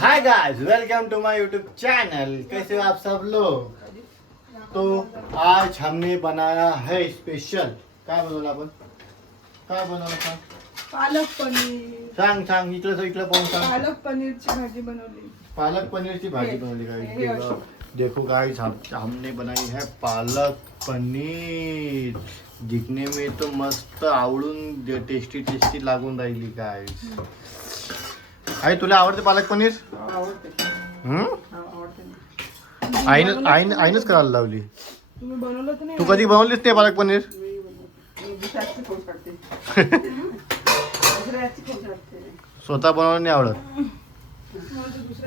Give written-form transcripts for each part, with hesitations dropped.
High guys, welcome to my YouTube channel. कैसे हो आप सब लोग? तो आज हमने बनाया है स्पेशल। काय बनवलं आपण? काय बनवलं सांग? पालक पनीर. सांग इकडे पाहून सांग. पालक पनीरची भाजी बनवली. पालक पनीर की भाजी बनवली गाइस। देखो गाइस, हमने बनाई है पालक पनीर। दिखने में तो मस्त आवडून टेस्टी लागून राहिली गाइस। आई तुला आवडते पालक पनीर? आवडते. हम्म, आईनच करायला लावली. तुम्ही बनवलं तर नाही? तू कधी बनवलीस ते पालक पनीर? स्वतः बनवलं नाही आवडत.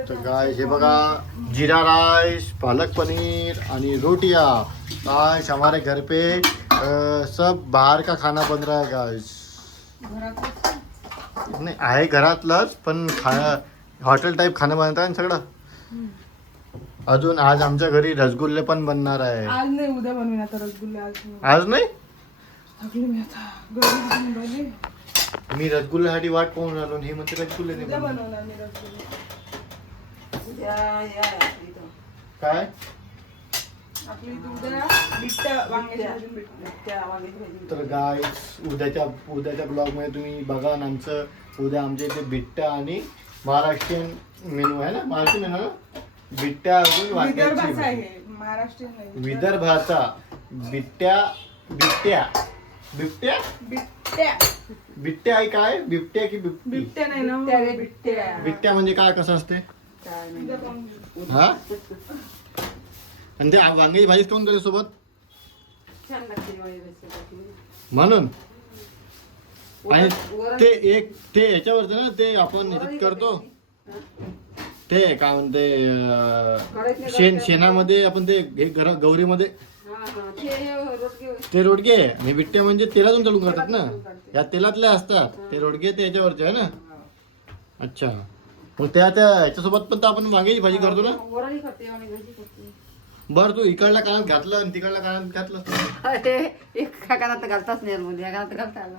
तर गाइस हे बघा, जीरा राइस, पालक पनीर आणि रोटियां। गाइस हमारे घर पे सब बाहर का खाना बन रहा है गाइस। नाही आहे घरातलंच, पण हॉटेल टाईप खाणं बनत आहे सगळं. अजून आज आमच्या घरी रसगुल्ले पण बनणार आहे. आज नाही, उद्या बनवीन आता रसगुल्ले. आज नाही? थकली मी आता. गरमी बनवली. मी रसगुल्ल्यासाठी वाट पाहून राहिलो. हे म्हणते रसगुल्ले नाही उद्या बनवले. बनवणार मी रसगुल्ले. काय? आपली उद्या बिट्ट्या वांग्याची भाजी भेटते. तर गाइस उद्याच्या ब्लॉग मध्ये तुम्ही बघा ना, उद्या आमच्या इथे बिट्ट्या आणि महाराष्ट्रीयन मेनू आहे ना. महाराष्ट्रीयन मेनू ना, बिट्ट्या अजून वांग्याची विदर्भाचा भाजी. आहे, महाराष्ट्रीयन नाही. विदर्भाचा बिट्ट्या बिट्ट्या बिट्ट्या बिट्ट्या. बिट्ट्या आहे काय? बिट्ट्या की बिट्टी? बिट्ट्या नाही ना, बिट्ट्या. बिट्ट्या म्हणजे काय, कसं असते? उद्या पाहून घेऊ. हा, आणि ते वांग्याची भाजी कोण करते सोबत म्हणून. आणि ते याच्यावरचं ना, ते आपण ह्याच्यात करतो ते काय म्हणते, शेणामध्ये आपण ते गौरीमध्ये ते रोडगे. आणि बिट्ट्या म्हणजे तेलातून तळून करतात ना, या तेलातल्या असतात. ते रोडगे ते याच्यावरचे आहे ना. अच्छा, मग त्या याच्यासोबत पण तर आपण वांग्याची भाजी करतो ना. बर, तू इकडल्या कानात घातलं आणि तिकडल्या कानात घातलं. एका कानात घालताच नाही मध्ये, एका कानात घालता आलं.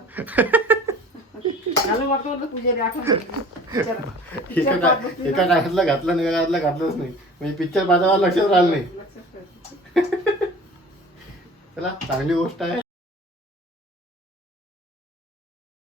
एका कानातला घातलं आणि एका कानातला घातलंच नाही, म्हणजे पिक्चर माझ्यावर लक्षात राहिलं नाही. चला, चांगली गोष्ट आहे.